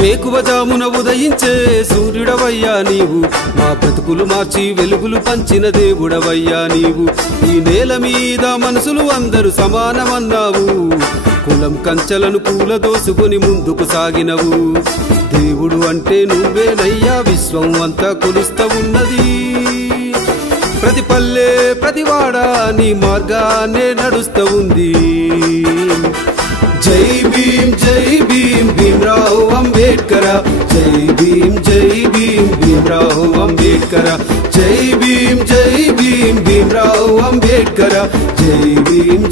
వేకువజామున ఉదయించే సూర్యుడవయ్యా నీవు, మా బ్రతుకులు మార్చి వెలుగులు పంచిన దేవుడవయ్యా నీవు. ఈ నేల మీద మనసులు అందరూ సమానమన్నావు, కులం కంచెలను కూలదోసుకొని ముందుకు సాగినవు. దేవుడు అంటే నువ్వేనయ్యా, విశ్వం అంతా కొలుస్తా ఉన్నది. ప్రతి పల్లె ప్రతి వాడ నీ మార్గాన్నే నడుస్తూ ఉంది. జై భీమ్ భీమ్రావ్ అంబేడ్కర, జై భీమ్ భీమ్రావ్ అంబేడ్కర, జై భీమ్ భీమ్రావ్ అంబేడ్కర, జై భీమ్